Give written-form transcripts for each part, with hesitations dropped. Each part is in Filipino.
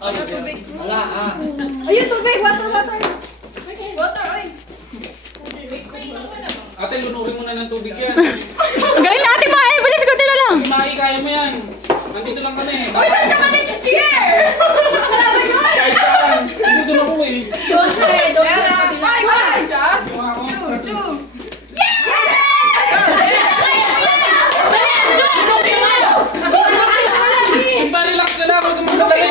Ayun, tubig. Wala, Ayun, tubig. Water. Water, ay. Ate, lunurin mo na ng tubig yan. Galing na ate Mae, bilis ko na lang. Mai, kaya mo yan. Nandito lang kami. Uy, saan ka man yung cheer? Wala ba yun? Kahit saan. Nandito na ako eh. Ay, siya. Chu. Simba, relax ka lang. Huwag ka magdadali.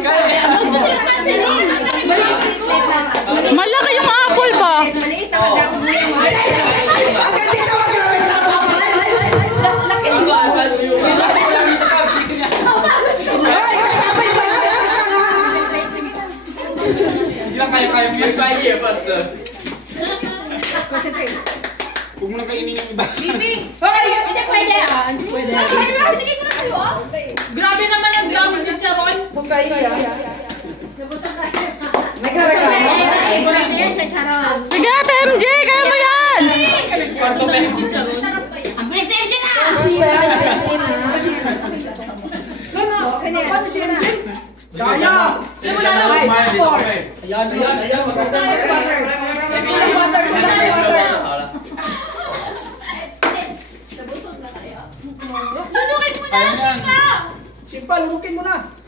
Kaya. Malaki yung apple ba? Maliit ang damo mo yung Ate ko lang yung sakab. Please niya. Hindi lang kaya-kaya mo yan. Huwag mo nang kainin yung iba. Hindi pwede. Pwede. Grabe naman ang dami ng charon. Huwag kayo yan. Sige ate MJ, kaya mo yan. Kwarto pa yan. Ang bilis na MJ na! Kaya! Simula na Ayan. Water. Lunukin mo na! Ayan. Simpa! Simpa, lumukin mo na.